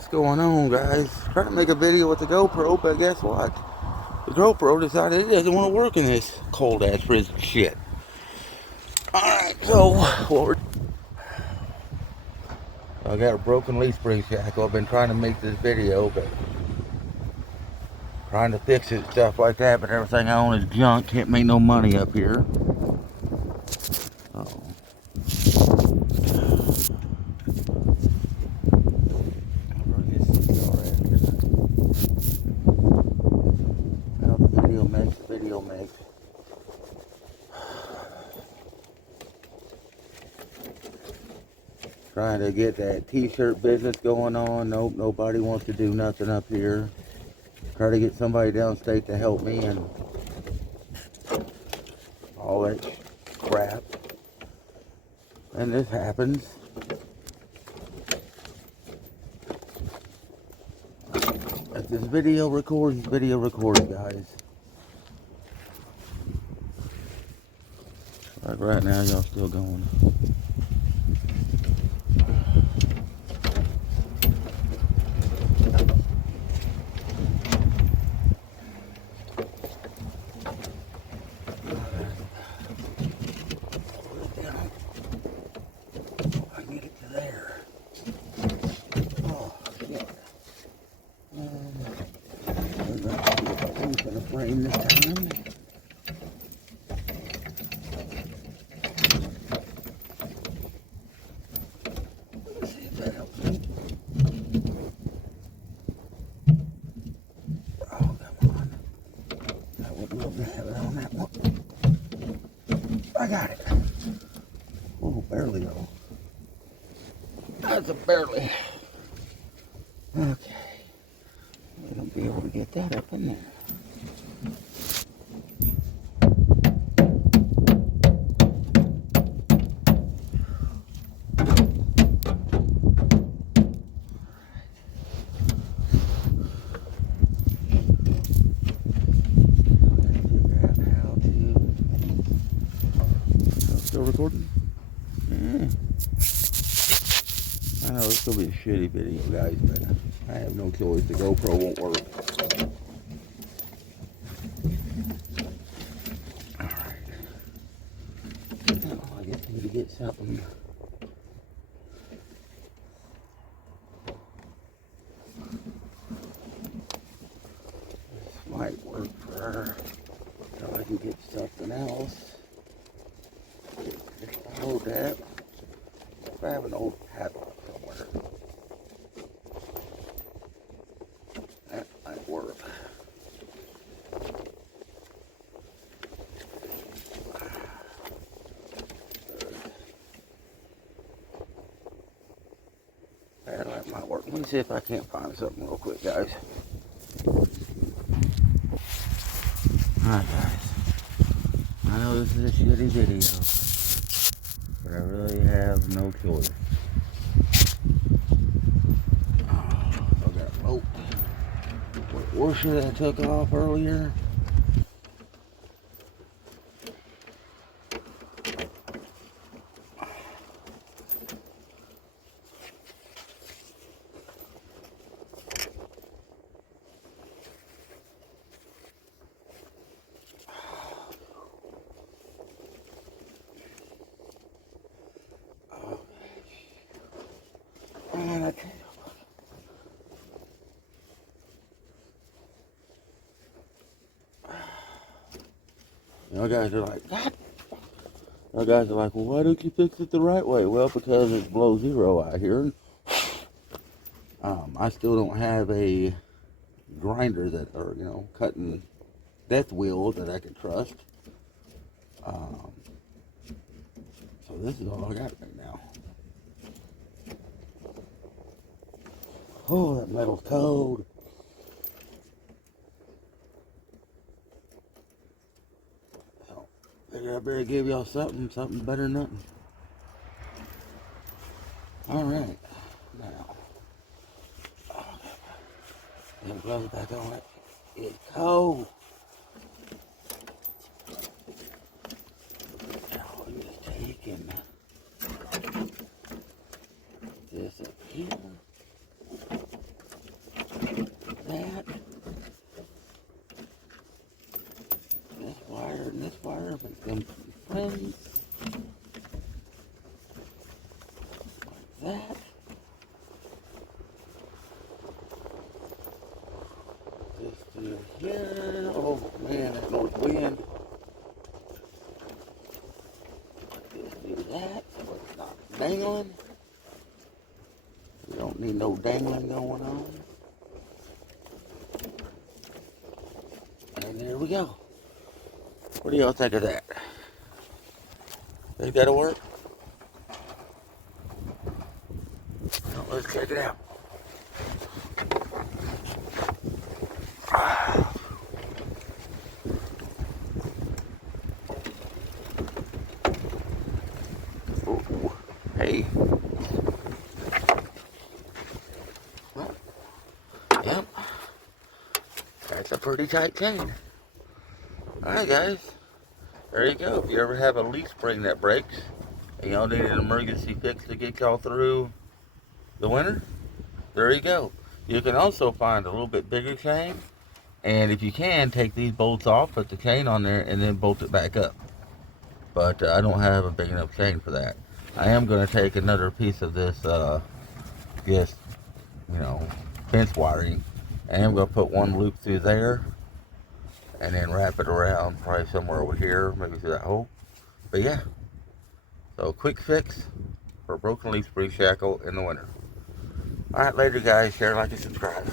what's going on, guys? Trying to make a video with the GoPro, but guess what? The GoPro decided it doesn't want to work in this cold ass prison shit. Alright, so I got a broken leaf spring shackle. I've been trying to make this video, but trying to fix it, stuff like that, but everything I own is junk. Can't make no money up here. Uh-oh. Video makes. Trying to get that t-shirt business going on. Nope, nobody wants to do nothing up here. Try to get somebody downstate to help me and all that crap. And this happens. If this video records, guys. Like right now, y'all still going. I can get it to there. Oh, shit. I'm gonna frame this time. I got it. Oh, barely though. That's a barely. Okay. We don't be able to get that up in there. Still recording? Yeah. I know this will be a shitty video, guys, but I have no choice. The GoPro won't work. Alright. Now, I guess I need to get something. This might work for her. So I can get something else. Just hold that. If I have an old padlock somewhere, that might work. That might work. Let me see if I can't find something real quick, guys. Alright, guys. I know this is a shitty video, but I really have no choice. I got a rope. What washer that I took off earlier? Man, I tell you. Y'all guys are like, God. Y'all guys are like, well, why don't you fix it the right way? Well, because it's below zero out here. I still don't have a grinder that, or, you know, cutting death wheel that I can trust. So this is all I got right now. Oh, that metal's cold. So, figure I better give y'all something better than nothing. Alright, now, get the gloves back on it. It's cold. Now, I'm just taking this up here. fire, make them some friends. Like that. This through here. Oh man, that north wind. Just do that so it's not dangling. We don't need no dangling going on. And there we go. What do y'all think of that? Think that'll work? Well, let's check it out. Ooh, hey. Well, yep. That's a pretty tight chain. Alright guys. There you go. If you ever have a leaf spring that breaks and y'all need an emergency fix to get y'all through the winter, there you go. You can also find a little bit bigger chain, and if you can, take these bolts off, put the chain on there, and then bolt it back up. But I don't have a big enough chain for that. I am going to take another piece of this, just, fence wiring, and I'm going to put one loop through there, and then wrap it around, probably somewhere over here, maybe through that hole. But yeah, so quick fix for a broken leaf spring shackle in the winter. Alright, later guys, share, like, and subscribe.